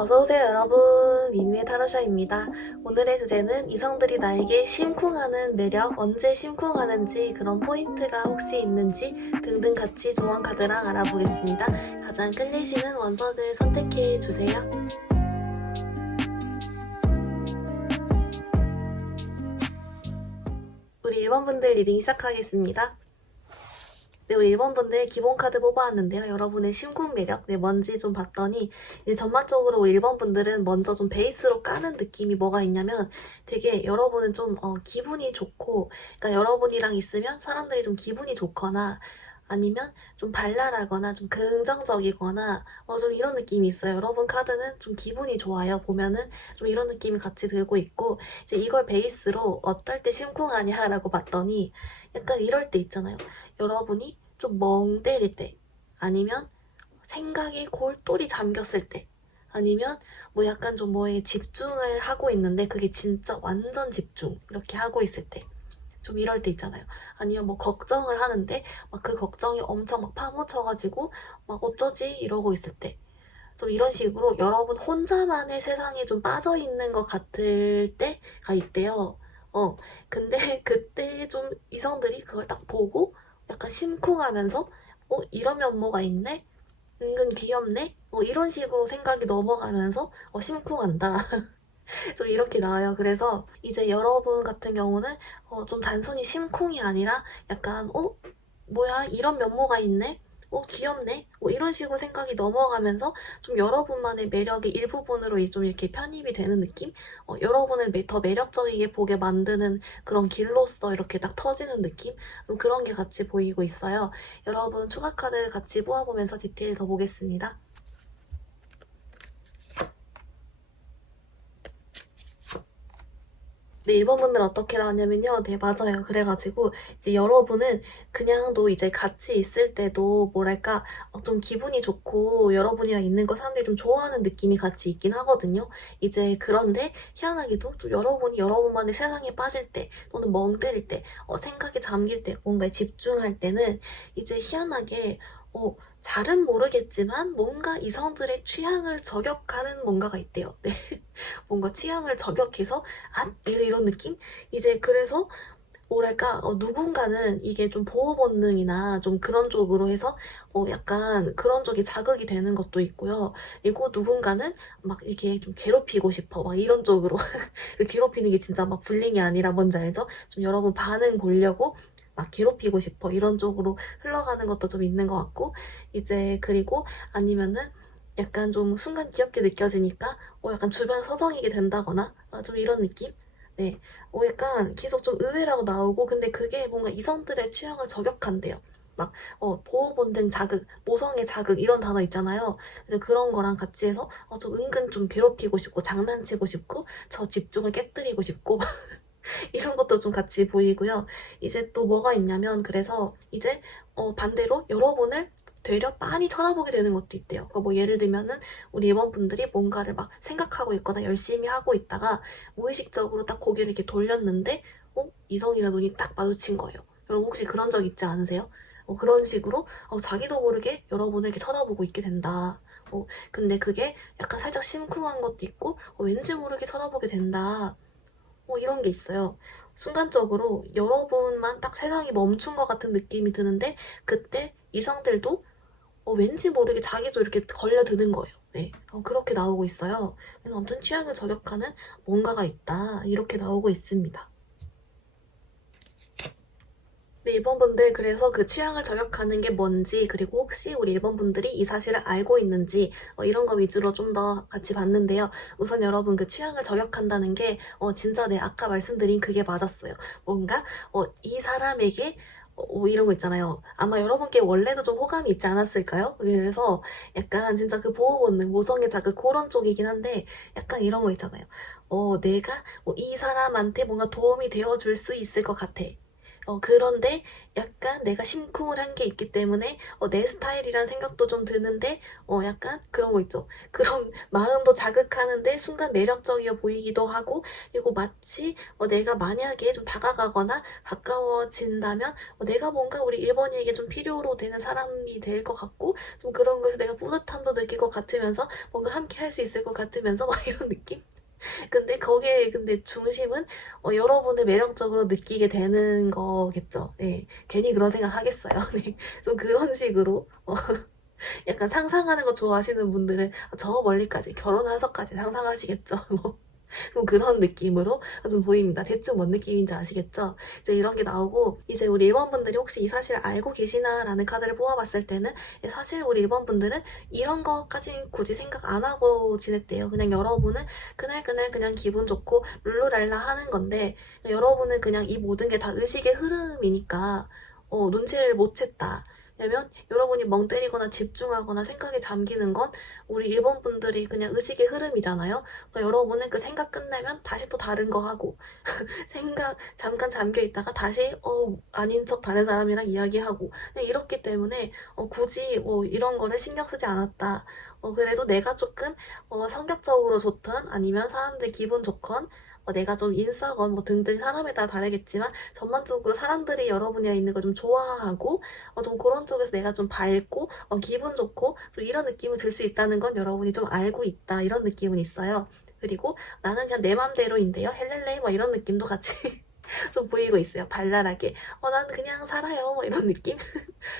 어서오세요 여러분, 미미의 타로샤입니다. 오늘의 주제는 이성들이 나에게 심쿵하는 매력, 언제 심쿵하는지, 그런 포인트가 혹시 있는지 등등 같이 조언 카드랑 알아보겠습니다. 가장 끌리시는 원석을 선택해주세요. 우리 1번분들 리딩 시작하겠습니다. 네, 우리 1번분들 기본 카드 뽑아왔는데요. 여러분의 심쿵 매력, 뭔지 좀 봤더니, 이제 전반적으로 우리 1번분들은 먼저 좀 베이스로 까는 느낌이 뭐가 있냐면, 되게 여러분은 좀, 기분이 좋고, 그러니까 여러분이랑 있으면 사람들이 좀 기분이 좋거나, 아니면 좀 발랄하거나, 좀 긍정적이거나, 좀 이런 느낌이 있어요. 여러분 카드는 좀 기분이 좋아요. 보면은 좀 이런 느낌이 같이 들고 있고, 이제 이걸 베이스로 어떨 때 심쿵하냐라고 봤더니, 약간 이럴 때 있잖아요. 여러분이 좀 멍 때릴 때, 아니면 생각에 골똘히 잠겼을 때, 아니면 뭐 약간 좀 뭐에 집중을 하고 있는데 그게 진짜 완전 집중 이렇게 하고 있을 때, 좀 이럴 때 있잖아요. 아니면 뭐 걱정을 하는데 막 그 걱정이 엄청 막 파묻혀가지고 막 어쩌지 이러고 있을 때, 좀 이런 식으로 여러분 혼자만의 세상에 좀 빠져있는 것 같을 때가 있대요. 근데 그때 좀 이성들이 그걸 딱 보고 약간 심쿵하면서 이런 면모가 있네? 은근 귀엽네? 이런 식으로 생각이 넘어가면서 심쿵한다. 좀 이렇게 나와요. 그래서 이제 여러분 같은 경우는 좀 단순히 심쿵이 아니라 약간 뭐야 이런 면모가 있네? 귀엽네? 이런 식으로 생각이 넘어가면서 좀 여러분만의 매력의 일부분으로 좀 이렇게 편입이 되는 느낌? 여러분을 더 매력적이게 보게 만드는 그런 길로서 이렇게 딱 터지는 느낌? 좀 그런 게 같이 보이고 있어요. 여러분 추가 카드 같이 뽑아보면서 디테일 더 보겠습니다. 네, 1번 분들 어떻게 나왔냐면요. 네, 맞아요. 그래가지고, 이제 여러분은 그냥도 이제 같이 있을 때도, 뭐랄까, 좀 기분이 좋고, 여러분이랑 있는 거 사람들이 좀 좋아하는 느낌이 같이 있긴 하거든요. 이제 그런데, 희한하게도 좀 여러분이 여러분만의 세상에 빠질 때, 또는 멍 때릴 때, 생각에 잠길 때, 뭔가에 집중할 때는, 이제 희한하게, 잘은 모르겠지만, 뭔가 이성들의 취향을 저격하는 뭔가가 있대요. 네. 뭔가 취향을 저격해서 이런 느낌? 이제 그래서 뭐랄까 누군가는 이게 좀 보호 본능이나 좀 그런 쪽으로 해서 약간 그런 쪽이 자극이 되는 것도 있고요. 그리고 누군가는 막 이렇게 좀 괴롭히고 싶어 막 이런 쪽으로 괴롭히는 게 진짜 막 불링이 아니라 뭔지 알죠? 좀 여러분 반응 보려고 막 괴롭히고 싶어 이런 쪽으로 흘러가는 것도 좀 있는 것 같고, 이제 그리고 아니면은 약간 좀 순간 귀엽게 느껴지니까 약간 주변 서성이게 된다거나 좀 이런 느낌? 네. 약간 계속 좀 의외라고 나오고, 근데 그게 뭔가 이성들의 취향을 저격한대요. 막 보호 본능 자극, 모성애 자극 이런 단어 있잖아요. 그래서 그런 거랑 같이 해서 좀 은근 좀 괴롭히고 싶고 장난치고 싶고 저 집중을 깨뜨리고 싶고 이런 것도 좀 같이 보이고요. 이제 또 뭐가 있냐면, 그래서 이제 반대로 여러분을 되려 많이 쳐다보게 되는 것도 있대요. 그러니까 뭐 예를 들면은 우리 이번 분들이 뭔가를 막 생각하고 있거나 열심히 하고 있다가 무의식적으로 딱 고개를 이렇게 돌렸는데 이성이랑 눈이 딱 마주친 거예요. 여러분 혹시 그런 적 있지 않으세요? 그런 식으로 자기도 모르게 여러분을 이렇게 쳐다보고 있게 된다. 근데 그게 약간 살짝 심쿵한 것도 있고 왠지 모르게 쳐다보게 된다. 이런 게 있어요. 순간적으로 여러분만 딱 세상이 멈춘 것 같은 느낌이 드는데, 그때 이성들도 왠지 모르게 자기도 이렇게 걸려드는 거예요. 네. 그렇게 나오고 있어요. 그래서 아무튼 취향을 저격하는 뭔가가 있다. 이렇게 나오고 있습니다. 네, 1번 분들, 그래서 그 취향을 저격하는 게 뭔지, 그리고 혹시 우리 1번 분들이 이 사실을 알고 있는지, 이런 거 위주로 좀 더 같이 봤는데요. 우선 여러분 그 취향을 저격한다는 게, 진짜 아까 말씀드린 그게 맞았어요. 뭔가, 이 사람에게, 이런 거 있잖아요. 아마 여러분께 원래도 좀 호감이 있지 않았을까요? 그래서 약간 진짜 그 보호 본능, 모성애 자극 그런 쪽이긴 한데, 약간 이런 거 있잖아요. 내가 이 사람한테 뭔가 도움이 되어줄 수 있을 것 같아. 그런데 약간 내가 심쿵을 한 게 있기 때문에 내 스타일이란 생각도 좀 드는데 약간 그런 거 있죠. 그런 마음도 자극하는데 순간 매력적이어 보이기도 하고, 그리고 마치 내가 만약에 좀 다가가거나 가까워진다면 내가 뭔가 우리 1번이에게 좀 필요로 되는 사람이 될 것 같고, 좀 그런 거에서 내가 뿌듯함도 느낄 것 같으면서 뭔가 함께 할 수 있을 것 같으면서 막 이런 느낌? 근데 거기에 근데 중심은 여러분을 매력적으로 느끼게 되는 거겠죠. 네. 괜히 그런 생각 하겠어요. 네. 좀 그런 식으로 약간 상상하는 거 좋아하시는 분들은 저 멀리까지 결혼해서까지 상상하시겠죠. 뭐 좀 그런 느낌으로 좀 보입니다. 대충 뭔 느낌인지 아시겠죠? 이제 이런 게 나오고, 이제 우리 1번 분들이 혹시 이 사실을 알고 계시나 라는 카드를 뽑아봤을 때는 사실 우리 1번 분들은 이런 것까지 굳이 생각 안 하고 지냈대요. 그냥 여러분은 그날그날 그냥 기분 좋고 룰루랄라 하는 건데, 여러분은 그냥 이 모든 게 다 의식의 흐름이니까 눈치를 못 챘다. 왜냐면 여러분이 멍 때리거나 집중하거나 생각에 잠기는 건 우리 일본 분들이 그냥 의식의 흐름이잖아요. 그러니까 여러분은 그 생각 끝내면 다시 또 다른 거 하고 생각 잠깐 잠겨 있다가 다시 아닌 척 다른 사람이랑 이야기하고, 그냥 이렇기 때문에 굳이 뭐 이런 거를 신경 쓰지 않았다. 그래도 내가 조금 성격적으로 좋던 아니면 사람들 기분 좋건 내가 좀 인싸건 뭐 등등 사람에 따라 다르겠지만 전반적으로 사람들이 여러분이랑 있는 걸 좀 좋아하고 좀 그런 쪽에서 내가 좀 밝고 기분 좋고 좀 이런 느낌을 들 수 있다는 건 여러분이 좀 알고 있다, 이런 느낌은 있어요. 그리고 나는 그냥 내 맘대로인데요, 헬렐레 뭐 이런 느낌도 같이 좀 보이고 있어요. 발랄하게 난 그냥 살아요 뭐 이런 느낌.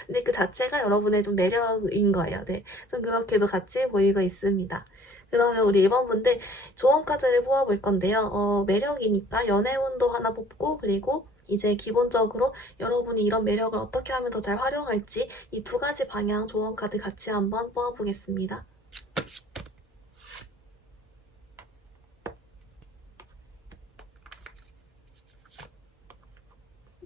근데 그 자체가 여러분의 좀 매력인 거예요. 네, 좀 그렇게도 같이 보이고 있습니다. 그러면 우리 1번 분들 조언 카드를 뽑아볼 건데요. 매력이니까 연애운도 하나 뽑고, 그리고 이제 기본적으로 여러분이 이런 매력을 어떻게 하면 더 잘 활용할지 이 두 가지 방향 조언 카드 같이 한번 뽑아보겠습니다.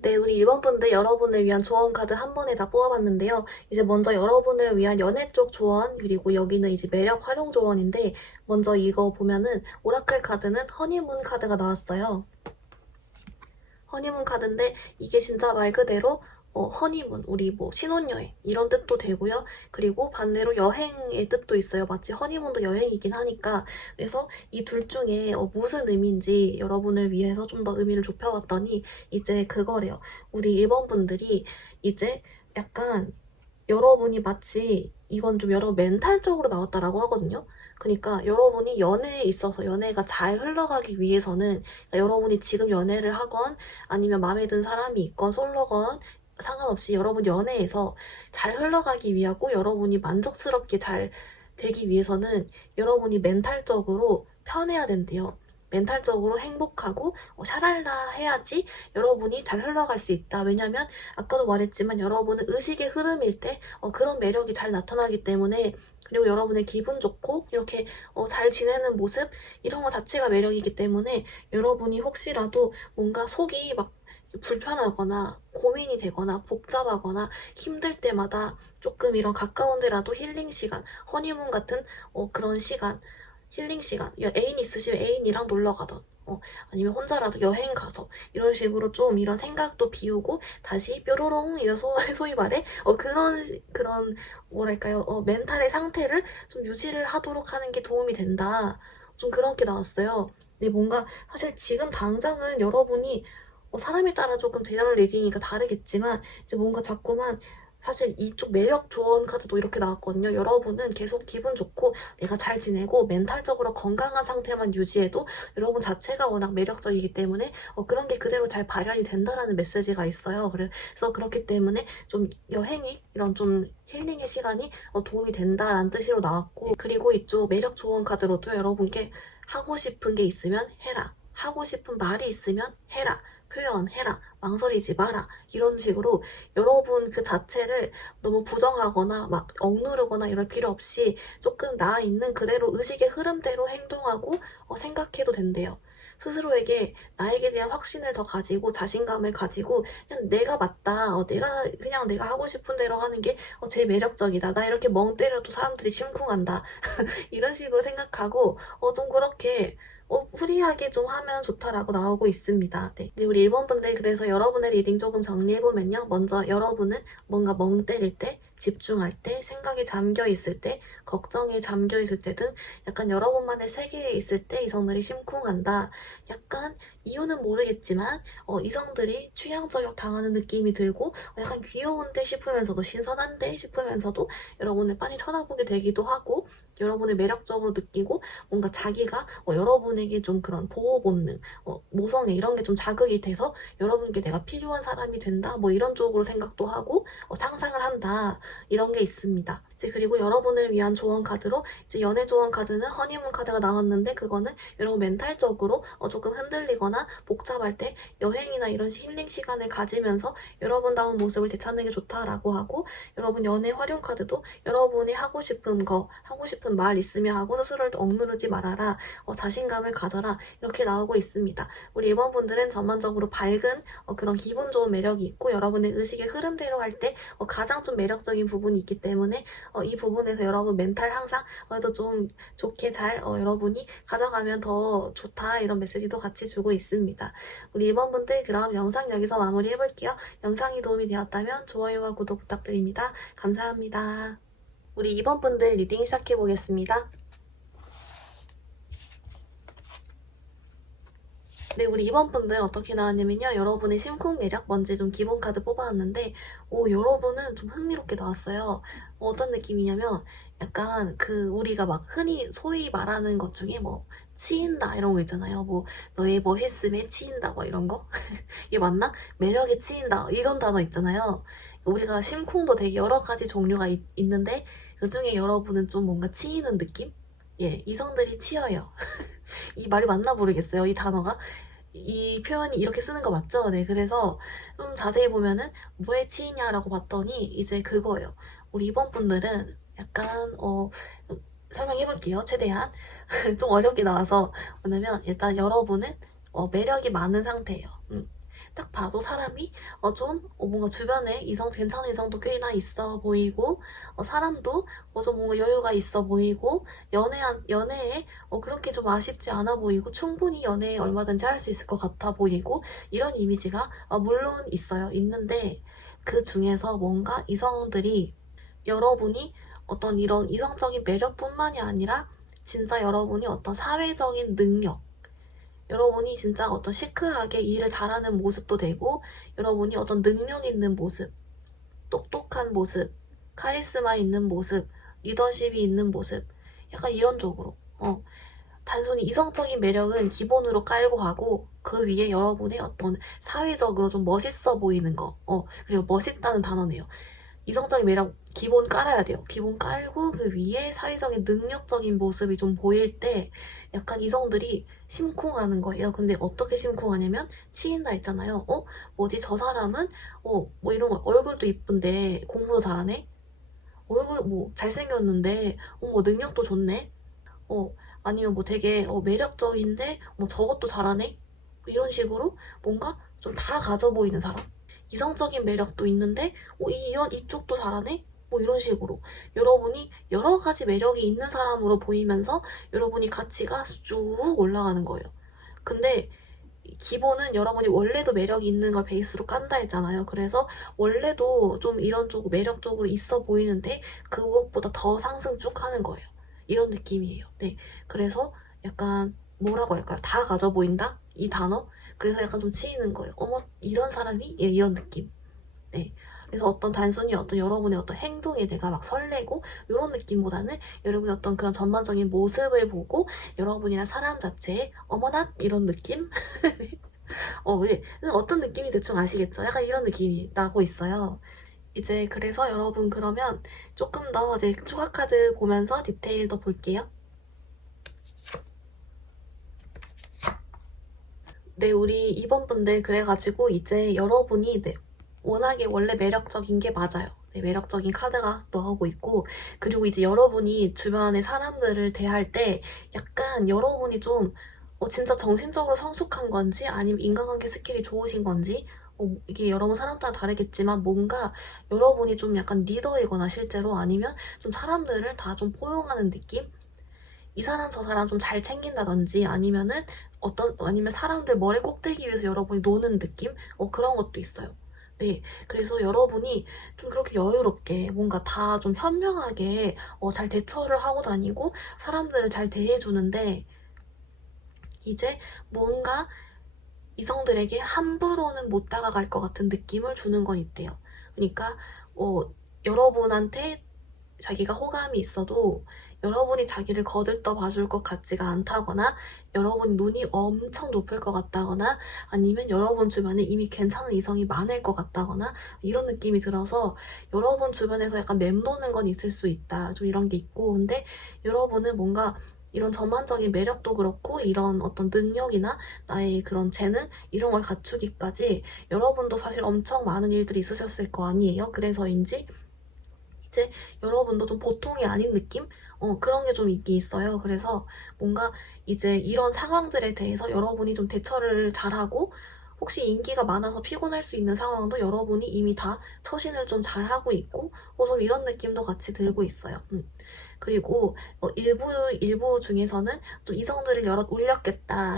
네, 우리 1번 분들 여러분을 위한 조언 카드 한 번에 다 뽑아봤는데요. 이제 먼저 여러분을 위한 연애 쪽 조언, 그리고 여기는 이제 매력 활용 조언인데, 먼저 이거 보면은 오라클 카드는 허니문 카드가 나왔어요. 허니문 카드인데 이게 진짜 말 그대로 허니문, 우리 뭐 신혼여행 이런 뜻도 되고요. 그리고 반대로 여행의 뜻도 있어요. 마치 허니문도 여행이긴 하니까. 그래서 이 둘 중에 무슨 의미인지 여러분을 위해서 좀 더 의미를 좁혀봤더니 이제 그거래요. 우리 1번 분들이 이제 약간 여러분이 마치, 이건 좀 여러분 멘탈적으로 나왔다라고 하거든요. 그러니까 여러분이 연애에 있어서 연애가 잘 흘러가기 위해서는, 그러니까 여러분이 지금 연애를 하건 아니면 마음에 든 사람이 있건 솔로건 상관없이 여러분 연애에서 잘 흘러가기 위하고 여러분이 만족스럽게 잘 되기 위해서는 여러분이 멘탈적으로 편해야 된대요. 멘탈적으로 행복하고 샤랄라 해야지 여러분이 잘 흘러갈 수 있다. 왜냐면 아까도 말했지만 여러분은 의식의 흐름일 때 그런 매력이 잘 나타나기 때문에, 그리고 여러분의 기분 좋고 이렇게 잘 지내는 모습, 이런 거 자체가 매력이기 때문에 여러분이 혹시라도 뭔가 속이 막 불편하거나 고민이 되거나 복잡하거나 힘들 때마다 조금 이런 가까운 데라도 힐링 시간, 허니문 같은 그런 시간, 힐링 시간, 애인 있으시면 애인이랑 놀러 가던 아니면 혼자라도 여행 가서 이런 식으로 좀 이런 생각도 비우고 다시 뾰로롱 이런 소위 말해 그런 뭐랄까요, 멘탈의 상태를 좀 유지를 하도록 하는 게 도움이 된다. 좀 그렇게 나왔어요. 근데 뭔가 사실 지금 당장은 여러분이 사람에 따라 조금 대답을 리딩이니까 다르겠지만 이제 뭔가 자꾸만, 사실 이쪽 매력 조언 카드도 이렇게 나왔거든요. 여러분은 계속 기분 좋고 내가 잘 지내고 멘탈적으로 건강한 상태만 유지해도 여러분 자체가 워낙 매력적이기 때문에 그런 게 그대로 잘 발현이 된다라는 메시지가 있어요. 그래서 그렇기 때문에 좀 여행이 이런 좀 힐링의 시간이 도움이 된다라는 뜻으로 나왔고, 그리고 이쪽 매력 조언 카드로도 여러분께 하고 싶은 게 있으면 해라, 하고 싶은 말이 있으면 해라, 표현해라, 망설이지 마라, 이런 식으로 여러분 그 자체를 너무 부정하거나 막 억누르거나 이럴 필요 없이 조금 나 있는 그대로 의식의 흐름대로 행동하고 생각해도 된대요. 스스로에게 나에게 대한 확신을 더 가지고 자신감을 가지고 그냥 내가 맞다, 내가 하고 싶은 대로 하는 게 제일 매력적이다, 나 이렇게 멍 때려도 사람들이 심쿵한다 이런 식으로 생각하고 좀 그렇게 프리하게 좀 하면 좋다라고 나오고 있습니다. 네. 네, 우리 1번 분들 그래서 여러분의 리딩 조금 정리해보면요. 먼저 여러분은 뭔가 멍 때릴 때, 집중할 때, 생각에 잠겨 있을 때, 걱정에 잠겨 있을 때 등 약간 여러분만의 세계에 있을 때 이성들이 심쿵한다. 약간 이유는 모르겠지만 이성들이 취향 저격 당하는 느낌이 들고 약간 귀여운데 싶으면서도 신선한데 싶으면서도 여러분을 빤히 쳐다보게 되기도 하고 여러분을 매력적으로 느끼고 뭔가 자기가 여러분에게 좀 그런 보호 본능, 모성애 이런 게 좀 자극이 돼서 여러분께 내가 필요한 사람이 된다 뭐 이런 쪽으로 생각도 하고 상상을 한다 이런 게 있습니다. 이제 그리고 여러분을 위한 조언 카드로 이제 연애 조언 카드는 허니문 카드가 나왔는데 그거는 여러분 멘탈적으로 조금 흔들리거나 복잡할 때 여행이나 이런 힐링 시간을 가지면서 여러분다운 모습을 되찾는 게 좋다라고 하고 여러분 연애 활용 카드도 여러분이 하고 싶은 거, 하고 싶은 말 있으면 하고 스스로를 억누르지 말아라. 자신감을 가져라. 이렇게 나오고 있습니다. 우리 1번 분들은 전반적으로 밝은 그런 기분 좋은 매력이 있고 여러분의 의식의 흐름대로 할 때 가장 좀 매력적인 부분이 있기 때문에 이 부분에서 여러분 멘탈 항상 그래도 좀 좋게 잘 여러분이 가져가면 더 좋다 이런 메시지도 같이 주고 있습니다. 우리 1번 분들 그럼 영상 여기서 마무리해볼게요. 영상이 도움이 되었다면 좋아요와 구독 부탁드립니다. 감사합니다. 우리 2번 분들 리딩 시작해보겠습니다. 네, 우리 2번 분들 어떻게 나왔냐면요. 여러분의 심쿵 매력 먼저 좀 기본 카드 뽑아왔는데 여러분은 좀 흥미롭게 나왔어요. 어떤 느낌이냐면 약간 우리가 막 흔히 소위 말하는 것 중에 뭐 치인다 이런 거 있잖아요. 뭐 너의 멋있음에 치인다 뭐 이런 거? 이게 맞나? 매력에 치인다 이런 단어 있잖아요. 우리가 심쿵도 되게 여러 가지 종류가 있는데 그중에 여러분은 좀 뭔가 치이는 느낌? 예, 이성들이 치여요. 이 말이 맞나 모르겠어요. 이 단어가. 이 표현이 이렇게 쓰는 거 맞죠? 네, 그래서 좀 자세히 보면은 뭐에 치이냐라고 봤더니 이제 그거예요. 우리 이번 분들은 약간 설명해볼게요. 최대한 좀 어렵게 나와서 뭐냐면 일단 여러분은 매력이 많은 상태예요. 딱 봐도 사람이 좀 뭔가 주변에 괜찮은 이성도 꽤나 있어 보이고 사람도 좀 뭔가 여유가 있어 보이고 연애에 그렇게 좀 아쉽지 않아 보이고 충분히 연애 얼마든지 할 수 있을 것 같아 보이고 이런 이미지가 물론 있어요. 있는데 그 중에서 뭔가 이성들이 여러분이 어떤 이런 이성적인 매력뿐만이 아니라 진짜 여러분이 어떤 사회적인 능력 여러분이 진짜 어떤 시크하게 일을 잘하는 모습도 되고 여러분이 어떤 능력 있는 모습, 똑똑한 모습, 카리스마 있는 모습, 리더십이 있는 모습 약간 이런 쪽으로 단순히 이성적인 매력은 기본으로 깔고 가고 그 위에 여러분의 어떤 사회적으로 좀 멋있어 보이는 거 그리고 멋있다는 단어네요. 이성적인 매력 기본 깔아야 돼요. 기본 깔고 그 위에 사회적인 능력적인 모습이 좀 보일 때 약간 이성들이 심쿵하는 거예요. 근데 어떻게 심쿵하냐면 치인다 있잖아요. 뭐지 저 사람은 뭐 이런 거 얼굴도 이쁜데 공부도 잘하네. 얼굴 뭐 잘생겼는데 뭐 능력도 좋네. 아니면 뭐 되게 매력적인데 뭐 저것도 잘하네. 이런 식으로 뭔가 좀 다 가져 보이는 사람. 이성적인 매력도 있는데 이쪽도 잘하네? 뭐 이런 식으로 여러분이 여러 가지 매력이 있는 사람으로 보이면서 여러분이 가치가 쭉 올라가는 거예요. 근데 기본은 여러분이 원래도 매력이 있는 걸 베이스로 깐다 했잖아요. 그래서 원래도 좀 이런 쪽 매력적으로 있어 보이는데 그것보다 더 상승 쭉 하는 거예요. 이런 느낌이에요. 네. 그래서 약간 뭐라고 할까요? 다 가져 보인다? 이 단어? 그래서 약간 좀 치이는 거예요. 어머, 이런 사람이? 예, 이런 느낌. 네. 그래서 단순히 여러분의 어떤 행동에 내가 막 설레고 이런 느낌보다는 여러분의 어떤 그런 전반적인 모습을 보고 여러분이랑 사람 자체에 어머나 이런 느낌? 네. 어떤 느낌이 대충 아시겠죠? 약간 이런 느낌이 나고 있어요. 이제 그래서 여러분 그러면 조금 더 이제 추가 카드 보면서 디테일 더 볼게요. 네, 우리 2번 분들 그래가지고 이제 여러분이 워낙에 원래 매력적인 게 맞아요. 네, 매력적인 카드가 나오고 있고 그리고 이제 여러분이 주변의 사람들을 대할 때 약간 여러분이 좀 진짜 정신적으로 성숙한 건지 아니면 인간관계 스킬이 좋으신 건지 이게 여러분 사람 따라 다르겠지만 뭔가 여러분이 좀 약간 리더이거나 실제로 아니면 좀 사람들을 다 좀 포용하는 느낌? 이 사람 저 사람 좀 잘 챙긴다든지 아니면 사람들 머리 꼭대기 위해서 여러분이 노는 느낌? 그런 것도 있어요. 네. 그래서 여러분이 좀 그렇게 여유롭게 뭔가 다 좀 현명하게 잘 대처를 하고 다니고 사람들을 잘 대해주는데 이제 뭔가 이성들에게 함부로는 못 다가갈 것 같은 느낌을 주는 건 있대요. 그러니까 여러분한테 자기가 호감이 있어도 여러분이 자기를 거들떠 봐줄 것 같지가 않다거나 여러분 눈이 엄청 높을 것 같다거나 아니면 여러분 주변에 이미 괜찮은 이성이 많을 것 같다거나 이런 느낌이 들어서 여러분 주변에서 약간 맴도는 건 있을 수 있다. 좀 이런 게 있고 근데 여러분은 뭔가 이런 전반적인 매력도 그렇고 이런 어떤 능력이나 나의 그런 재능 이런 걸 갖추기까지 여러분도 사실 엄청 많은 일들이 있으셨을 거 아니에요. 그래서인지 이제 여러분도 좀 보통이 아닌 느낌? 그런 게 좀 있긴 있어요. 그래서 뭔가 이제 이런 상황들에 대해서 여러분이 좀 대처를 잘하고 혹시 인기가 많아서 피곤할 수 있는 상황도 여러분이 이미 다 처신을 좀 잘하고 있고 좀 이런 느낌도 같이 들고 있어요. 그리고 일부 중에서는 좀 이성들을 여럿 울렸겠다.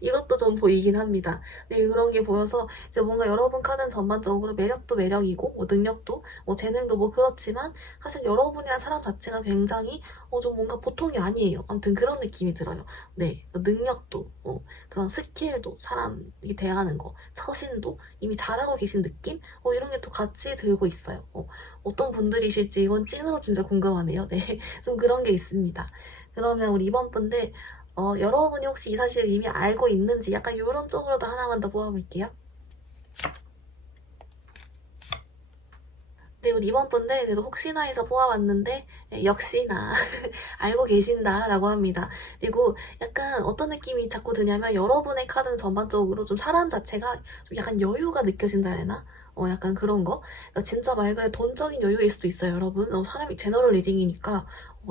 이것도 좀 보이긴 합니다. 네, 그런 게 보여서 이제 뭔가 여러분 카드는 전반적으로 매력도 매력이고 뭐 능력도 뭐 재능도 뭐 그렇지만 사실 여러분이란 사람 자체가 굉장히 좀 뭔가 보통이 아니에요. 아무튼 그런 느낌이 들어요. 네, 능력도 그런 스킬도 사람이 대하는 거 처신도 이미 잘하고 계신 느낌 이런 게 또 같이 들고 있어요. 어떤 분들이실지 이건 찐으로 진짜 궁금하네요. 네, 좀 그런 게 있습니다. 그러면 우리 이번 분들 여러분이 혹시 이 사실을 이미 알고 있는지 약간 이런 쪽으로도 하나만 더 모아볼게요. 네, 우리 이번 분들 그래도 혹시나 해서 뽑아봤는데 역시나 알고 계신다라고 합니다. 그리고 약간 어떤 느낌이 자꾸 드냐면 여러분의 카드는 전반적으로 좀 사람 자체가 좀 약간 여유가 느껴진다 해야 되나? 약간 그런 거? 그러니까 진짜 말 그대로 돈적인 여유일 수도 있어요, 여러분. 사람이 제너럴 리딩이니까.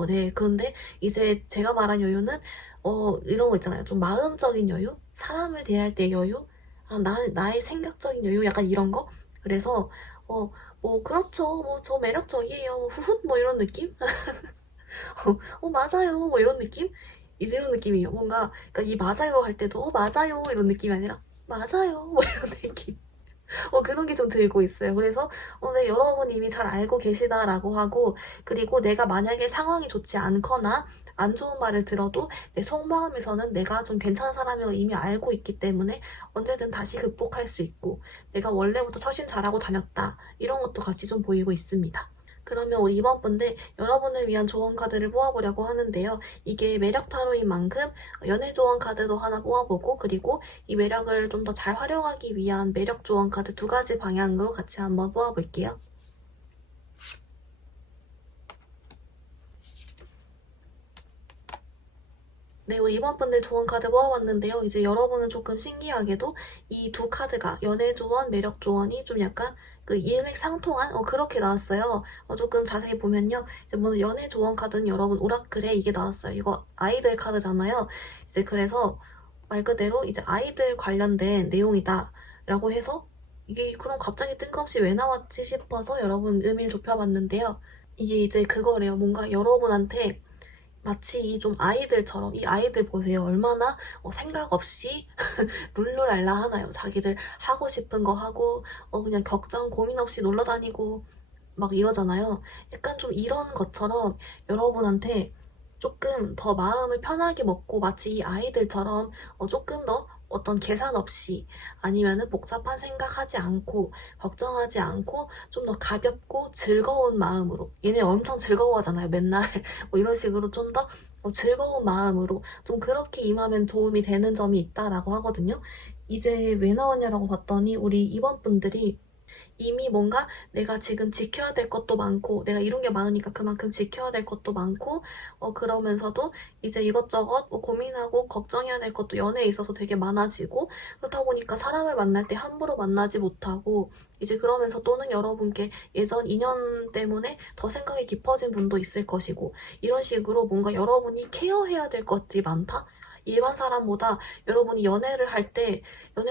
네. 그런데 이제 제가 말한 여유는 이런 거 있잖아요. 좀 마음적인 여유? 사람을 대할 때 여유? 나의 생각적인 여유? 약간 이런 거? 그래서 그렇죠. 저 매력적이에요. 후훗, 이런 느낌? 맞아요. 이런 느낌? 이제 이런 느낌이에요. 뭔가, 그러니까 이 맞아요 할 때도, 맞아요. 이런 느낌이 아니라, 맞아요. 이런 느낌. 그런 게 좀 들고 있어요. 그래서, 네, 여러분이 이미 잘 알고 계시다라고 하고, 그리고 내가 만약에 상황이 좋지 않거나, 안 좋은 말을 들어도 내 속마음에서는 내가 좀 괜찮은 사람인 걸 이미 알고 있기 때문에 언제든 다시 극복할 수 있고, 내가 원래부터 처신 잘하고 다녔다. 이런 것도 같이 좀 보이고 있습니다. 그러면 우리 이번 분들 여러분을 위한 조언 카드를 뽑아보려고 하는데요. 이게 매력 타로인 만큼 연애 조언 카드도 하나 뽑아보고 그리고 이 매력을 좀 더 잘 활용하기 위한 매력 조언 카드 두 가지 방향으로 같이 한번 뽑아볼게요. 네, 우리 이번 분들 조언 카드 뽑아봤는데요. 이제 여러분은 조금 신기하게도 이 두 카드가 연애 조언, 매력 조언이 좀 약간 그 일맥상통한 그렇게 나왔어요. 조금 자세히 보면요. 이제 먼저 연애 조언 카드는 여러분 오라클에 이게 나왔어요. 이거 아이들 카드잖아요. 이제 그래서 말 그대로 이제 아이들 관련된 내용이다. 라고 해서 이게 그럼 갑자기 뜬금없이 왜 나왔지 싶어서 여러분 의미를 좁혀봤는데요. 이게 이제 그거래요. 뭔가 여러분한테 마치 이 좀 아이들처럼 이 아이들 보세요. 얼마나 생각 없이 룰루랄라 하나요. 자기들 하고 싶은 거 하고 그냥 걱정 고민 없이 놀러 다니고 막 이러잖아요. 약간 좀 이런 것처럼 여러분한테 조금 더 마음을 편하게 먹고 마치 이 아이들처럼 조금 더 어떤 계산 없이 아니면은 복잡한 생각하지 않고 걱정하지 않고 좀 더 가볍고 즐거운 마음으로 얘네 엄청 즐거워하잖아요 맨날 이런 식으로 좀 더 즐거운 마음으로 좀 그렇게 임하면 도움이 되는 점이 있다라고 하거든요. 이제 왜 나왔냐라고 봤더니 우리 이번 분들이 이미 뭔가 내가 지금 지켜야 될 것도 많고 내가 이룬 게 많으니까 그만큼 지켜야 될 것도 많고 그러면서도 이제 이것저것 고민하고 걱정해야 될 것도 연애에 있어서 되게 많아지고 그렇다 보니까 사람을 만날 때 함부로 만나지 못하고 이제 그러면서 또는 여러분께 예전 인연 때문에 더 생각이 깊어진 분도 있을 것이고 이런 식으로 뭔가 여러분이 케어해야 될 것들이 많다? 일반 사람보다 여러분이 연애를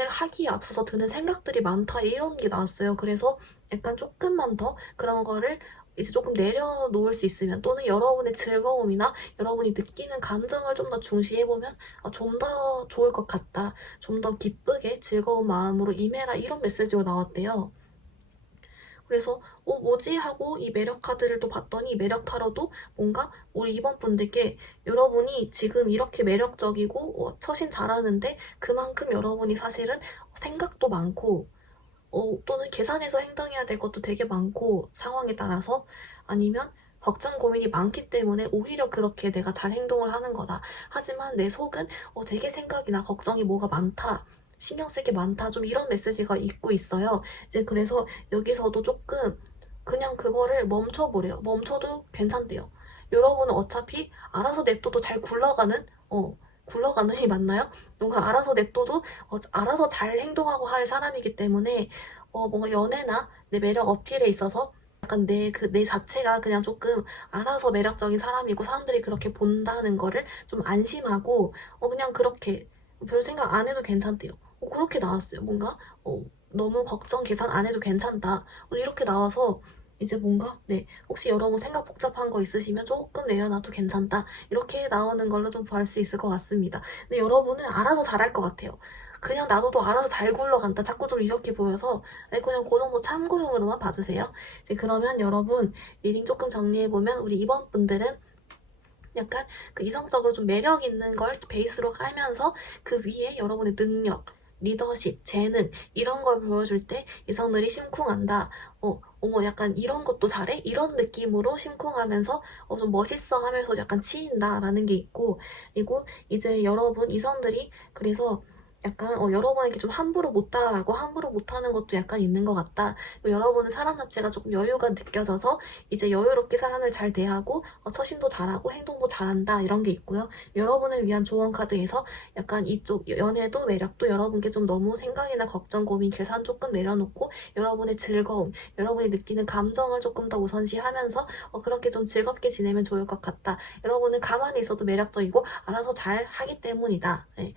하기에 앞서서 드는 생각들이 많다 이런 게 나왔어요. 그래서 약간 조금만 더 그런 거를 이제 조금 내려놓을 수 있으면 또는 여러분의 즐거움이나 여러분이 느끼는 감정을 좀 더 중시해보면 좀 더 좋을 것 같다. 좀 더 기쁘게 즐거운 마음으로 임해라 이런 메시지로 나왔대요. 그래서 뭐지? 하고 이 매력 카드를 또 봤더니 매력 타로도 뭔가 우리 이번 분들께 여러분이 지금 이렇게 매력적이고 처신 잘하는데 그만큼 여러분이 사실은 생각도 많고 또는 계산해서 행동해야 될 것도 되게 많고 상황에 따라서 아니면 걱정 고민이 많기 때문에 오히려 그렇게 내가 잘 행동을 하는 거다. 하지만 내 속은 되게 생각이나 걱정이 뭐가 많다. 신경 쓸 게 많다. 좀 이런 메시지가 있고 있어요. 이제 그래서 여기서도 조금 그냥 그거를 멈춰보래요. 멈춰도 괜찮대요. 여러분은 어차피 알아서 냅둬도 잘 굴러가는 굴러가는 이 맞나요? 뭔가 알아서 냅둬도 알아서 잘 행동하고 할 사람이기 때문에 뭔가 연애나 내 매력 어필에 있어서 약간 내 자체가 그냥 조금 알아서 매력적인 사람이고 사람들이 그렇게 본다는 거를 좀 안심하고 그냥 그렇게 별 생각 안 해도 괜찮대요. 그렇게 나왔어요. 뭔가 너무 걱정 계산 안 해도 괜찮다. 이렇게 나와서 이제 뭔가 혹시 여러분 생각 복잡한 거 있으시면 조금 내려놔도 괜찮다. 이렇게 나오는 걸로 좀 볼 수 있을 것 같습니다. 근데 여러분은 알아서 잘할 것 같아요. 그냥 놔둬도 알아서 잘 굴러간다. 자꾸 좀 이렇게 보여서 그냥 그 정도 참고용으로만 봐주세요. 이제 그러면 여러분 리딩 조금 정리해보면 우리 이번 분들은 약간 그 이성적으로 좀 매력 있는 걸 베이스로 깔면서 그 위에 여러분의 능력, 리더십, 재능 이런 걸 보여줄 때 이성들이 심쿵한다. 어머 약간 이런 것도 잘해? 이런 느낌으로 심쿵하면서 좀 멋있어 하면서 약간 치인다라는 게 있고 그리고 이제 여러분 이성들이 그래서 약간 여러분에게 좀 함부로 못 따라가고 함부로 못하는 것도 약간 있는 것 같다. 여러분은 사람 자체가 조금 여유가 느껴져서 이제 여유롭게 사람을 잘 대하고 처신도 잘하고 행동도 잘한다 이런 게 있고요. 여러분을 위한 조언 카드에서 약간 이쪽 연애도 매력도 여러분께 좀 너무 생각이나 걱정, 고민, 계산 조금 내려놓고 여러분의 즐거움, 여러분이 느끼는 감정을 조금 더 우선시하면서 그렇게 좀 즐겁게 지내면 좋을 것 같다. 여러분은 가만히 있어도 매력적이고 알아서 잘 하기 때문이다. 네.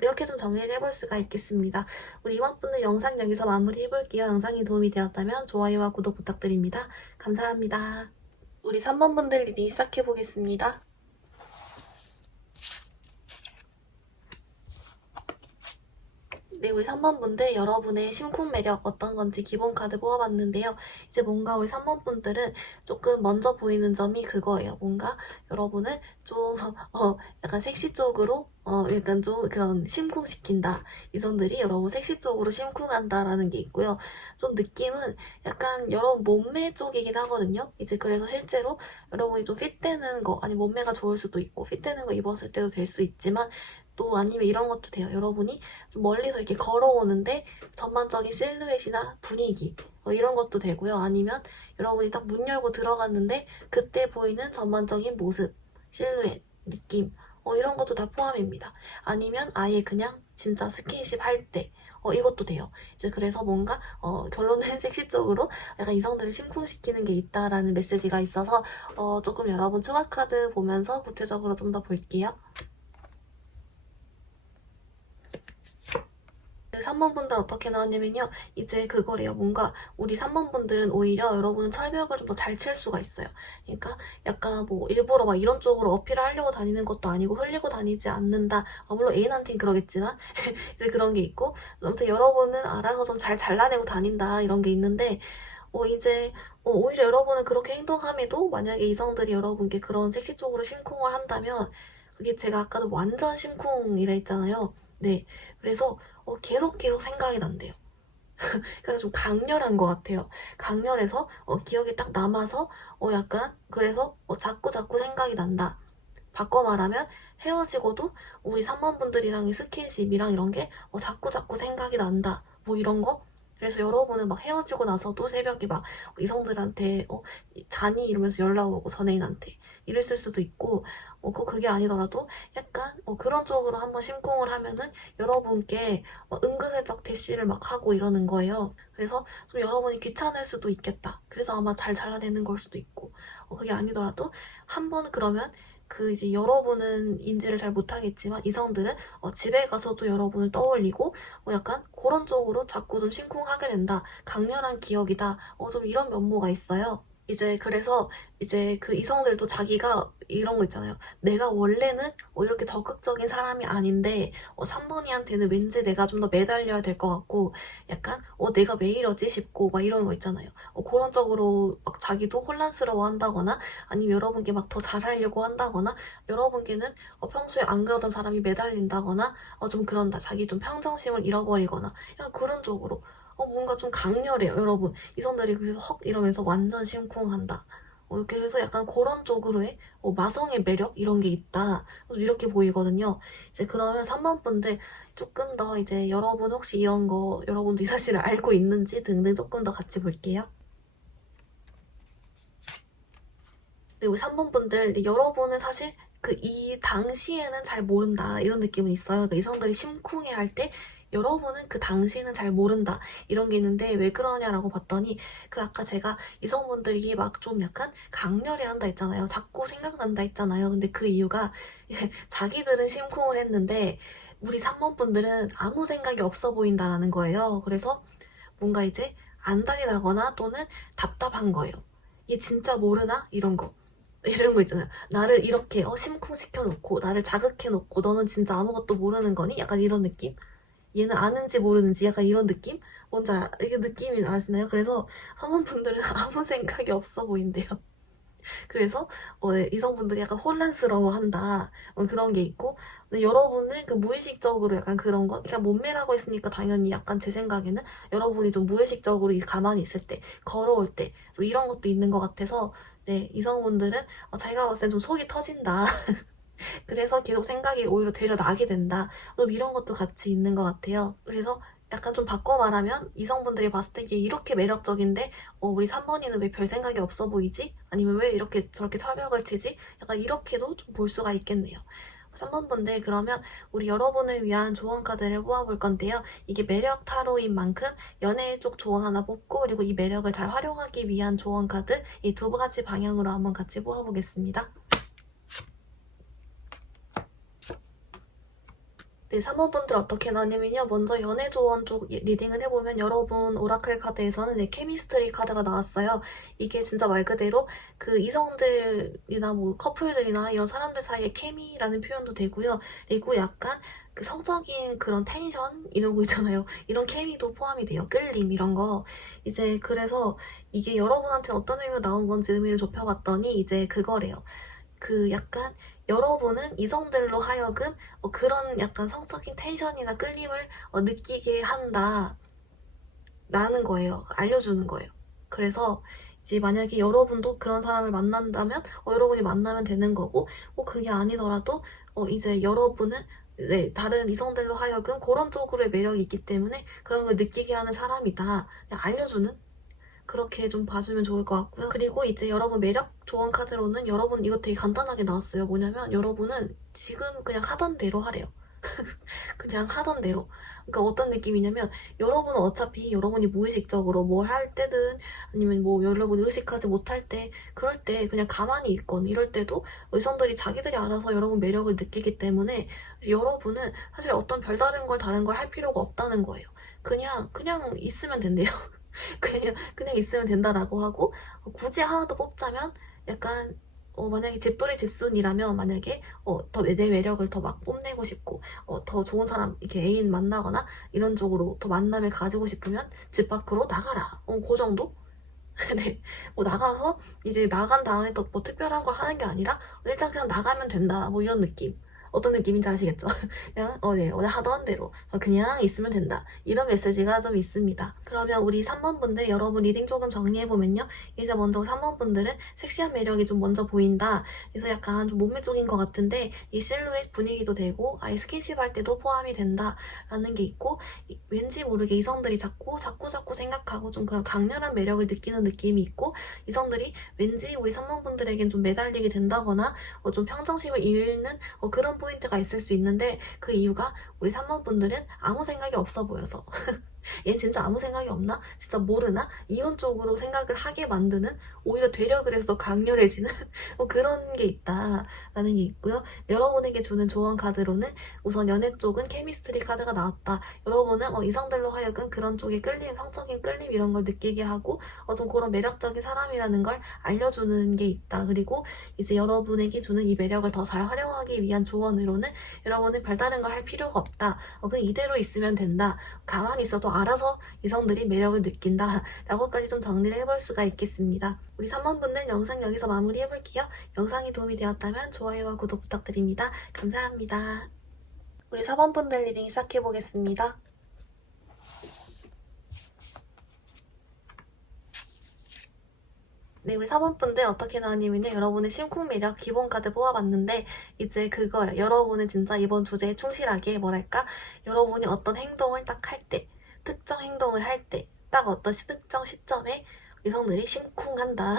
이렇게 좀 정리를 해볼 수가 있겠습니다. 우리 이번 분은 영상 여기서 마무리해볼게요. 영상이 도움이 되었다면 좋아요와 구독 부탁드립니다. 감사합니다. 우리 3번 분들 리딩 시작해보겠습니다. 네, 우리 3번 분들 여러분의 심쿵 매력 어떤 건지 기본 카드 뽑아봤는데요. 이제 뭔가 우리 3번 분들은 조금 먼저 보이는 점이 그거예요. 뭔가 여러분을 좀 약간 섹시 쪽으로 약간 좀 그런 심쿵시킨다. 이성들이 여러분 섹시 쪽으로 심쿵한다라는 게 있고요. 좀 느낌은 약간 여러분 몸매 쪽이긴 하거든요. 이제 그래서 실제로 여러분이 좀 핏되는 거 아니 몸매가 좋을 수도 있고 핏되는 거 입었을 때도 될 수 있지만 또 아니면 이런 것도 돼요. 여러분이 좀 멀리서 이렇게 걸어오는데 전반적인 실루엣이나 분위기 이런 것도 되고요. 아니면 여러분이 딱 문 열고 들어갔는데 그때 보이는 전반적인 모습, 실루엣, 느낌 이런 것도 다 포함입니다. 아니면 아예 그냥 진짜 스킨십 할 때 이것도 돼요. 이제 그래서 뭔가 결론은 섹시 쪽으로 약간 이성들을 심쿵시키는 게 있다라는 메시지가 있어서 조금 여러분 추가 카드 보면서 구체적으로 좀 더 볼게요. 3번 분들 어떻게 나왔냐면요. 이제 그거래요. 뭔가 우리 3번 분들은 오히려 여러분은 철벽을 좀 더 잘 칠 수가 있어요. 그러니까 약간 뭐 일부러 막 이런 쪽으로 어필을 하려고 다니는 것도 아니고 흘리고 다니지 않는다. 물론 애인한테는 그러겠지만 이제 그런 게 있고 아무튼 여러분은 알아서 좀 잘 잘라내고 다닌다 이런 게 있는데 이제 오히려 여러분은 그렇게 행동함에도 만약에 이성들이 여러분께 그런 섹시 쪽으로 심쿵을 한다면 그게 제가 아까도 완전 심쿵이라 했잖아요. 네. 그래서 계속 생각이 난대요. 그러니까 좀 강렬한 것 같아요. 강렬해서 기억이 딱 남아서 약간 그래서 자꾸 생각이 난다. 바꿔 말하면 헤어지고도 우리 3번 분들이랑의 스킨십이랑 이런 게 자꾸 생각이 난다. 뭐 이런 거? 그래서 여러분은 막 헤어지고 나서도 새벽에 막 이성들한테 자니 이러면서 연락 오고 전애인한테 이랬을 수도 있고 그게 아니더라도 약간 그런 쪽으로 한번 심쿵을 하면은 여러분께 은근슬쩍 대시를 막 하고 이러는 거예요. 그래서 좀 여러분이 귀찮을 수도 있겠다. 그래서 아마 잘 잘라내는 걸 수도 있고 그게 아니더라도 한번 그러면 그 이제 여러분은 인지를 잘 못하겠지만 이성들은 집에 가서도 여러분을 떠올리고 약간 그런 쪽으로 자꾸 좀 심쿵하게 된다. 강렬한 기억이다. 좀 이런 면모가 있어요. 이제 그래서 이제 그 이성들도 자기가 이런 거 있잖아요. 내가 원래는 이렇게 적극적인 사람이 아닌데 3번이한테는 왠지 내가 좀 더 매달려야 될 것 같고 약간 내가 왜 이러지 싶고 막 이런 거 있잖아요. 그런 쪽으로 막 자기도 혼란스러워 한다거나 아니면 여러분께 막 더 잘하려고 한다거나 여러분께는 평소에 안 그러던 사람이 매달린다거나 좀 그런다. 자기 좀 평정심을 잃어버리거나 약간 그런 쪽으로 뭔가 좀 강렬해요, 여러분. 이성들이 그래서 헉 이러면서 완전 심쿵한다. 그래서 약간 그런 쪽으로의 마성의 매력 이런 게 있다. 이렇게 보이거든요. 이제 그러면 3번 분들 조금 더 이제 여러분 혹시 이런 거 여러분도 이 사실을 알고 있는지 등등 조금 더 같이 볼게요. 그리고 3번 분들 여러분은 사실 그 이 당시에는 잘 모른다 이런 느낌은 있어요. 그러니까 이성들이 심쿵해 할 때 여러분은 그 당시에는 잘 모른다 이런 게 있는데 왜 그러냐라고 봤더니 그 아까 제가 이성분들이 막 좀 약간 강렬해 한다 했잖아요. 자꾸 생각난다 했잖아요. 근데 그 이유가 자기들은 심쿵을 했는데 우리 3번 분들은 아무 생각이 없어 보인다라는 거예요. 그래서 뭔가 이제 안달이 나거나 또는 답답한 거예요. 얘 진짜 모르나? 이런 거. 이런 거 있잖아요. 나를 이렇게 심쿵시켜놓고 나를 자극해놓고 너는 진짜 아무것도 모르는 거니? 약간 이런 느낌? 얘는 아는지 모르는지 약간 이런 느낌? 뭔지 이게 느낌이 아시나요? 그래서 사모분들은 아무 생각이 없어 보인대요. 그래서 네, 이성분들이 약간 혼란스러워한다 그런 게 있고 근데 여러분은 그 무의식적으로 약간 그런 거 그냥 몸매라고 했으니까 당연히 약간 제 생각에는 여러분이 좀 무의식적으로 가만히 있을 때 걸어올 때 좀 이런 것도 있는 것 같아서 네 이성분들은 자기가 봤을 땐 좀 속이 터진다 그래서 계속 생각이 오히려 되려 나게 된다 좀 이런 것도 같이 있는 것 같아요. 그래서 약간 좀 바꿔 말하면 이성분들이 봤을 때 이게 이렇게 매력적인데 우리 3번이는 왜 별 생각이 없어 보이지? 아니면 왜 이렇게 저렇게 철벽을 치지? 약간 이렇게도 좀 볼 수가 있겠네요. 3번 분들 그러면 우리 여러분을 위한 조언 카드를 뽑아볼 건데요. 이게 매력 타로인 만큼 연애 쪽 조언 하나 뽑고 그리고 이 매력을 잘 활용하기 위한 조언 카드 이 두 가지 방향으로 한번 같이 뽑아보겠습니다. 네, 3번 분들 어떻게 나냐면요. 먼저 연애 조언 쪽 리딩을 해보면 여러분 오라클 카드에서는 네, 케미스트리 카드가 나왔어요. 이게 진짜 말 그대로 그 이성들이나 뭐 커플들이나 이런 사람들 사이의 케미라는 표현도 되고요. 그리고 약간 그 성적인 그런 텐션 이런 거 있잖아요. 이런 케미도 포함이 돼요. 끌림 이런 거. 이제 그래서 이게 여러분한테 어떤 의미로 나온 건지 의미를 좁혀봤더니 이제 그거래요. 그 약간 여러분은 이성들로 하여금 그런 약간 성적인 텐션이나 끌림을 느끼게 한다 라는 거예요. 알려주는 거예요. 그래서 이제 만약에 여러분도 그런 사람을 만난다면 여러분이 만나면 되는 거고 그게 아니더라도 이제 여러분은 네, 다른 이성들로 하여금 그런 쪽으로의 매력이 있기 때문에 그런 걸 느끼게 하는 사람이다. 그냥 알려주는 그렇게 좀 봐주면 좋을 것 같고요. 그리고 이제 여러분 매력 조언 카드로는 여러분 이거 되게 간단하게 나왔어요. 뭐냐면 여러분은 지금 그냥 하던 대로 하래요. 그냥 하던 대로. 그러니까 어떤 느낌이냐면 여러분은 어차피 여러분이 무의식적으로 뭘 할 때든 아니면 뭐 여러분이 의식하지 못할 때 그럴 때 그냥 가만히 있건 이럴 때도 의성들이 자기들이 알아서 여러분 매력을 느끼기 때문에 여러분은 사실 어떤 별다른 걸 다른 걸 할 필요가 없다는 거예요. 그냥 있으면 된대요. 그냥 있으면 된다라고 하고 굳이 하나 더 뽑자면 약간 만약에 집돌이 집순이라면 만약에 더 내 매력을 더 막 뽐내고 싶고 더 좋은 사람 이렇게 애인 만나거나 이런 쪽으로 더 만남을 가지고 싶으면 집 밖으로 나가라. 그 정도? 네. 나가서 이제 나간 다음에 또 뭐 특별한 걸 하는 게 아니라 일단 그냥 나가면 된다. 뭐 이런 느낌. 어떤 느낌인지 아시겠죠? 그냥 네, 오늘 하던 대로 그냥 있으면 된다. 이런 메시지가 좀 있습니다. 그러면 우리 3번 분들 여러분 리딩 조금 정리해보면요. 이제 먼저 3번 분들은 섹시한 매력이 좀 먼저 보인다. 그래서 약간 좀 몸매 쪽인 것 같은데 이 실루엣 분위기도 되고 아예 스킨십 할 때도 포함이 된다라는 게 있고 왠지 모르게 이성들이 자꾸 생각하고 좀 그런 강렬한 매력을 느끼는 느낌이 있고 이성들이 왠지 우리 3번 분들에겐 좀 매달리게 된다거나 좀 평정심을 잃는 그런 포인트가 있을 수 있는데 그 이유가 우리 3번 분들은 아무 생각이 없어 보여서 얘 진짜 아무 생각이 없나? 진짜 모르나? 이런 쪽으로 생각을 하게 만드는, 오히려 되려 그래서 강렬해지는 뭐 그런 게 있다라는 게 있고요. 여러분에게 주는 조언 카드로는 우선 연애 쪽은 케미스트리 카드가 나왔다. 여러분은 이성들로 하여금 그런 쪽에 끌림, 성적인 끌림 이런 걸 느끼게 하고 좀 그런 매력적인 사람이라는 걸 알려주는 게 있다. 그리고 이제 여러분에게 주는 이 매력을 더 잘 활용하기 위한 조언으로는 여러분은 별다른 걸 할 필요가 없다. 그냥 이대로 있으면 된다. 가만히 있어도 알아서 이성들이 매력을 느낀다 라고까지 좀 정리를 해볼 수가 있겠습니다. 우리 3번분들 영상 여기서 마무리해볼게요. 영상이 도움이 되었다면 좋아요와 구독 부탁드립니다. 감사합니다. 우리 4번분들 리딩 시작해보겠습니다. 네, 우리 4번분들 어떻게 나왔냐면요. 여러분의 심쿵 매력 기본 카드 뽑아봤는데 이제 그거예요. 여러분은 진짜 이번 주제에 충실하게 뭐랄까 여러분이 어떤 행동을 딱 할 때, 특정 행동을 할 때, 딱 어떤 특정 시점에 여성들이 심쿵한다.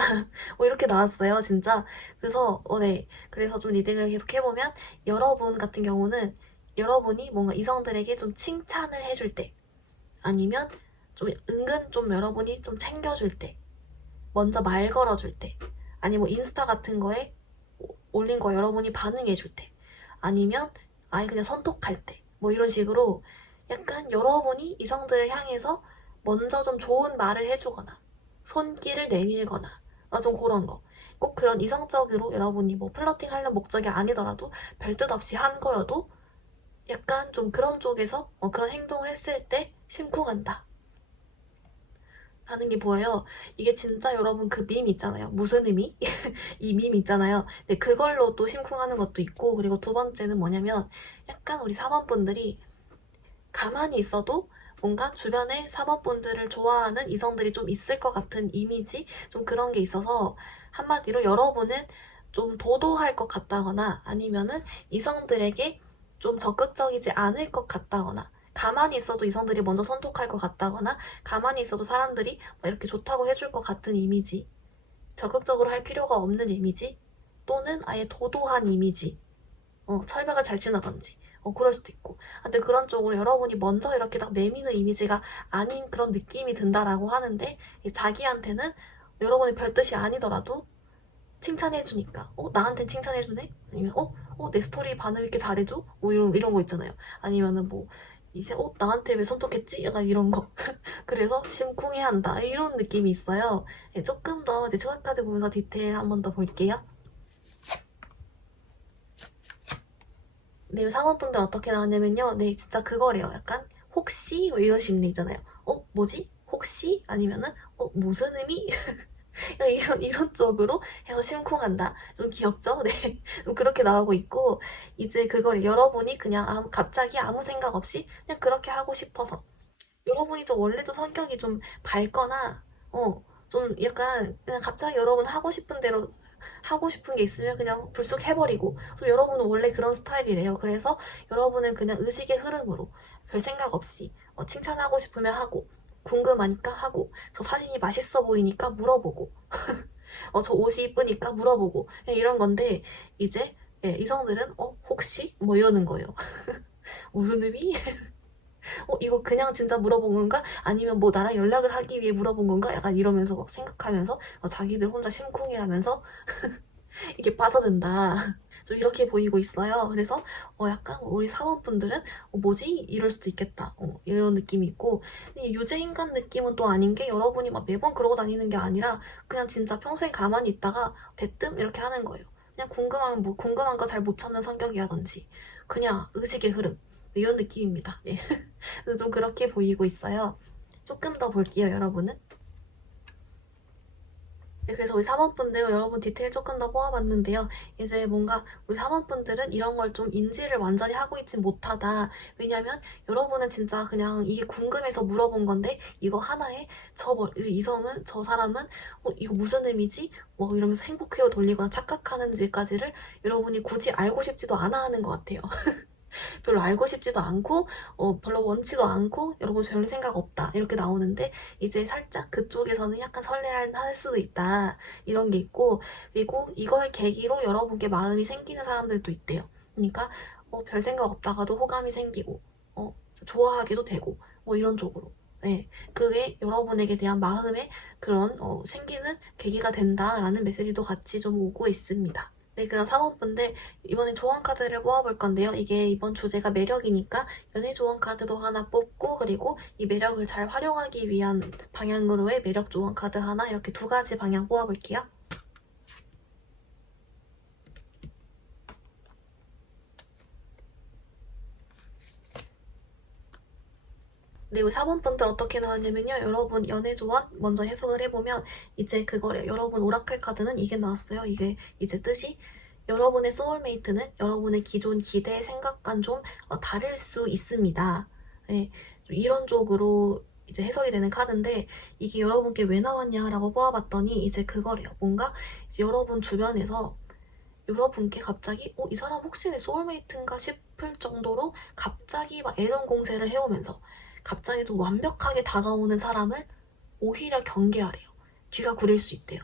이렇게 나왔어요, 진짜. 그래서, 네. 그래서 좀 리딩을 계속 해보면 여러분 같은 경우는 여러분이 뭔가 이성들에게 좀 칭찬을 해줄 때, 아니면 좀 은근 좀 여러분이 좀 챙겨줄 때, 먼저 말 걸어줄 때, 아니 뭐 인스타 같은 거에 올린 거 여러분이 반응해줄 때, 아니면 아예 그냥 선톡할 때, 뭐 이런 식으로 약간 여러분이 이성들을 향해서 먼저 좀 좋은 말을 해주거나 손길을 내밀거나 좀 그런 거. 꼭 그런 이성적으로 여러분이 뭐 플러팅 하려는 목적이 아니더라도 별뜻 없이 한 거여도 약간 좀 그런 쪽에서 그런 행동을 했을 때 심쿵한다 하는 게 보여요. 이게 진짜 여러분 그 밈 있잖아요. 무슨 의미? 이 밈 있잖아요. 네, 그걸로 또 심쿵하는 것도 있고, 그리고 두 번째는 뭐냐면 약간 우리 4번분들이 가만히 있어도 뭔가 주변에 4번분들을 좋아하는 이성들이 좀 있을 것 같은 이미지? 좀 그런 게 있어서 한마디로 여러분은 좀 도도할 것 같다거나 아니면은 이성들에게 좀 적극적이지 않을 것 같다거나 가만히 있어도 이성들이 먼저 선톡할 것 같다거나 가만히 있어도 사람들이 이렇게 좋다고 해줄 것 같은 이미지, 적극적으로 할 필요가 없는 이미지, 또는 아예 도도한 이미지, 철벽을 잘 지나던지 그럴 수도 있고. 근데 그런 쪽으로 여러분이 먼저 이렇게 딱 내미는 이미지가 아닌 그런 느낌이 든다라고 하는데 자기한테는 여러분이 별 뜻이 아니더라도 칭찬해주니까 나한테 칭찬해주네? 아니면 내 스토리 반응 이렇게 잘해줘? 뭐 이런 거 있잖아요. 아니면은 뭐 이제 나한테 왜 손톱했지? 약간 이런 거. 그래서 심쿵해한다 이런 느낌이 있어요. 조금 더 이제 초각 카드 보면서 디테일 한 번 더 볼게요. 네, 사모분들 어떻게 나왔냐면요. 네, 진짜 그거래요. 약간 혹시 뭐 이런 심리 있잖아요. 뭐지? 혹시? 아니면은 무슨 의미? 이런 쪽으로 해서 심쿵한다. 좀 귀엽죠? 네. 좀 그렇게 나오고 있고, 이제 그걸 여러분이 그냥 갑자기 아무 생각 없이 그냥 그렇게 하고 싶어서. 여러분이 좀 원래도 성격이 좀 밝거나, 좀 약간 그냥 갑자기 여러분 하고 싶은 대로 하고 싶은 게 있으면 그냥 불쑥 해버리고. 그래서 여러분은 원래 그런 스타일이래요. 그래서 여러분은 그냥 의식의 흐름으로 별 생각 없이 칭찬하고 싶으면 하고, 궁금하니까 하고, 저 사진이 맛있어 보이니까 물어보고, 저 옷이 이쁘니까 물어보고, 이런 건데, 이제 이성들은 혹시? 뭐 이러는 거예요. 무슨 의미? 이거 그냥 진짜 물어본 건가? 아니면 뭐 나랑 연락을 하기 위해 물어본 건가? 약간 이러면서 막 생각하면서 자기들 혼자 심쿵해하면서 이게 빠져든다. 좀 이렇게 보이고 있어요. 그래서 약간 우리 사원분들은 뭐지? 이럴 수도 있겠다. 이런 느낌이 있고, 근데 유재 인간 느낌은 또 아닌 게 여러분이 막 매번 그러고 다니는 게 아니라 그냥 진짜 평소에 가만히 있다가 대뜸 이렇게 하는 거예요. 그냥 궁금한 거 잘 못 참는 성격이라든지 그냥 의식의 흐름 이런 느낌입니다. 네. 좀 그렇게 보이고 있어요. 조금 더 볼게요, 여러분은. 네, 그래서 우리 사모분들 여러분 디테일 조금 더 뽑아봤는데요. 이제 뭔가 우리 사모분들은 이런 걸 좀 인지를 완전히 하고 있지 못하다. 왜냐면 여러분은 진짜 그냥 이게 궁금해서 물어본 건데 이거 하나에 이성은 저 사람은 이거 무슨 의미지? 뭐 이러면서 행복회로 돌리거나 착각하는지까지를 여러분이 굳이 알고 싶지도 않아 하는 것 같아요. 별로 알고 싶지도 않고 별로 원치도 않고 여러분 별 생각 없다 이렇게 나오는데 이제 살짝 그쪽에서는 약간 설레할 수도 있다 이런 게 있고, 그리고 이걸 계기로 여러분께 마음이 생기는 사람들도 있대요. 그러니까 별 생각 없다가도 호감이 생기고 좋아하기도 되고 뭐 이런 쪽으로. 네, 그게 여러분에게 대한 마음의 그런 생기는 계기가 된다라는 메시지도 같이 좀 오고 있습니다. 네, 그럼 3번분들 이번에 조언 카드를 뽑아볼 건데요. 이게 이번 주제가 매력이니까 연애 조언 카드도 하나 뽑고 그리고 이 매력을 잘 활용하기 위한 방향으로의 매력 조언 카드 하나 이렇게 두 가지 방향 뽑아볼게요. 네, 우리 4번분들 어떻게 나왔냐면요. 여러분 연애 조언 먼저 해석을 해보면 이제 그거래요. 여러분 오라클 카드는 이게 나왔어요. 이게 이제 뜻이 여러분의 소울메이트는 여러분의 기존 기대, 생각과는 좀 다를 수 있습니다. 네, 좀 이런 쪽으로 이제 해석이 되는 카드인데 이게 여러분께 왜 나왔냐라고 뽑아봤더니 이제 그거래요. 뭔가 이제 여러분 주변에서 여러분께 갑자기 이 사람 혹시 내 소울메이트인가 싶을 정도로 갑자기 막 애정 공세를 해오면서 갑자기 좀 완벽하게 다가오는 사람을 오히려 경계하래요. 뒤가 구릴 수 있대요.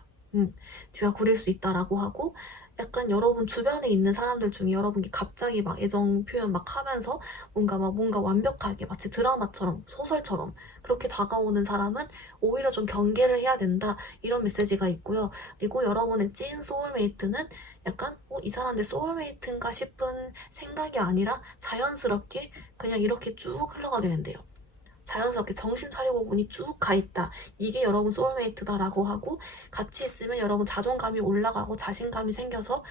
뒤가 구릴 수 있다라고 하고 약간 여러분 주변에 있는 사람들 중에 여러분이 갑자기 막 애정 표현 막 하면서 뭔가 완벽하게 마치 드라마처럼 소설처럼 그렇게 다가오는 사람은 오히려 좀 경계를 해야 된다 이런 메시지가 있고요. 그리고 여러분의 찐 소울메이트는 약간 이 사람 내 소울메이트인가 싶은 생각이 아니라 자연스럽게 그냥 이렇게 쭉 흘러가게 된대요. 자연스럽게 정신 차리고 보니 쭉 가있다. 이게 여러분 소울메이트다라고 하고 같이 있으면 여러분 자존감이 올라가고 자신감이 생겨서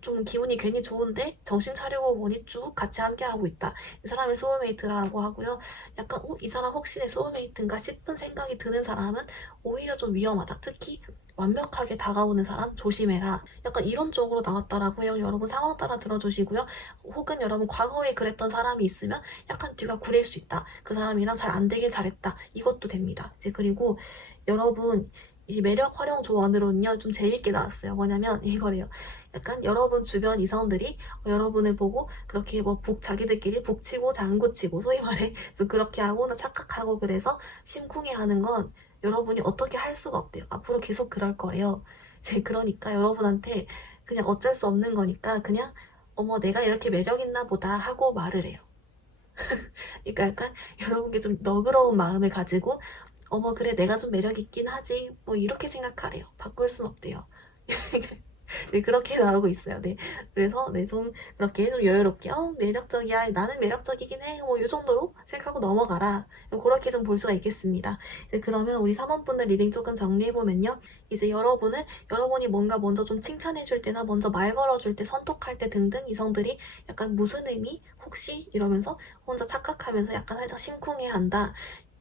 좀 기분이 괜히 좋은데 정신 차리고 보니 쭉 같이 함께하고 있다. 이 사람이 소울메이트라고 하고요. 약간 이 사람 혹시 내 소울메이트인가 싶은 생각이 드는 사람은 오히려 좀 위험하다. 특히 완벽하게 다가오는 사람 조심해라. 약간 이런 쪽으로 나왔다라고 해요. 여러분 상황 따라 들어주시고요. 혹은 여러분 과거에 그랬던 사람이 있으면 약간 뒤가 구릴 수 있다. 그 사람이랑 잘 안 되길 잘했다. 이것도 됩니다. 이제 그리고 여러분 이 매력 활용 조언으로는요 좀 재밌게 나왔어요. 뭐냐면 이거래요. 약간 여러분 주변 이성들이 여러분을 보고 그렇게 자기들끼리 북치고 장구치고 소위 말해 좀 그렇게 하고 착각하고 그래서 심쿵해하는 건 여러분이 어떻게 할 수가 없대요. 앞으로 계속 그럴 거래요. 이제 그러니까 여러분한테 그냥 어쩔 수 없는 거니까 그냥 어머 내가 이렇게 매력 있나 보다 하고 말을 해요. 그러니까 약간 여러분께 좀 너그러운 마음을 가지고 어머 그래 내가 좀 매력 있긴 하지 뭐 이렇게 생각하래요. 바꿀 순 없대요. 네, 그렇게 나오고 있어요. 네. 그래서, 네, 좀, 그렇게 좀 여유롭게, 매력적이야. 나는 매력적이긴 해. 뭐, 이 정도로 생각하고 넘어가라. 그렇게 좀 볼 수가 있겠습니다. 이제 그러면 우리 3번분들 리딩 조금 정리해보면요. 이제 여러분이 뭔가 먼저 좀 칭찬해줄 때나 먼저 말 걸어줄 때, 선톡할 때 등등 이성들이 약간 무슨 의미? 혹시? 이러면서 혼자 착각하면서 약간 살짝 심쿵해 한다.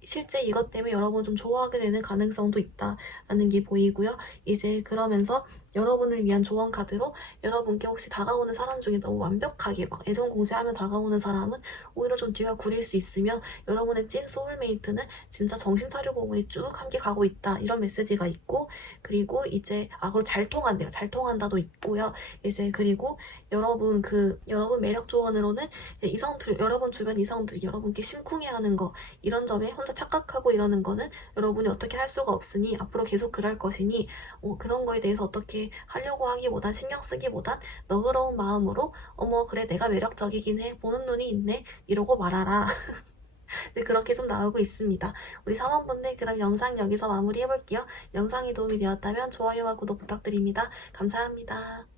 실제 이것 때문에 여러분 좀 좋아하게 되는 가능성도 있다라는 게 보이고요. 이제 그러면서 여러분을 위한 조언 카드로 여러분께 혹시 다가오는 사람 중에 너무 완벽하게 막 애정 공세하며 다가오는 사람은 오히려 좀 뒤가 구릴 수 있으며 여러분의 찐 소울메이트는 진짜 정신 차리고 보니 쭉 함께 가고 있다 이런 메시지가 있고 그리고 이제 그리고 잘 통한대요. 잘 통한다도 있고요. 이제 그리고 여러분 매력 조언으로는 여러분 주변 이성들이 여러분께 심쿵해하는 거 이런 점에 혼자 착각하고 이러는 거는 여러분이 어떻게 할 수가 없으니 앞으로 계속 그럴 것이니 그런 거에 대해서 어떻게 하려고 하기보단 신경 쓰기보단 너그러운 마음으로 어머 그래 내가 매력적이긴 해 보는 눈이 있네 이러고 말아라. 네, 그렇게 좀 나오고 있습니다. 우리 3원분들 그럼 영상 여기서 마무리해볼게요. 영상이 도움이 되었다면 좋아요와 구독 부탁드립니다. 감사합니다.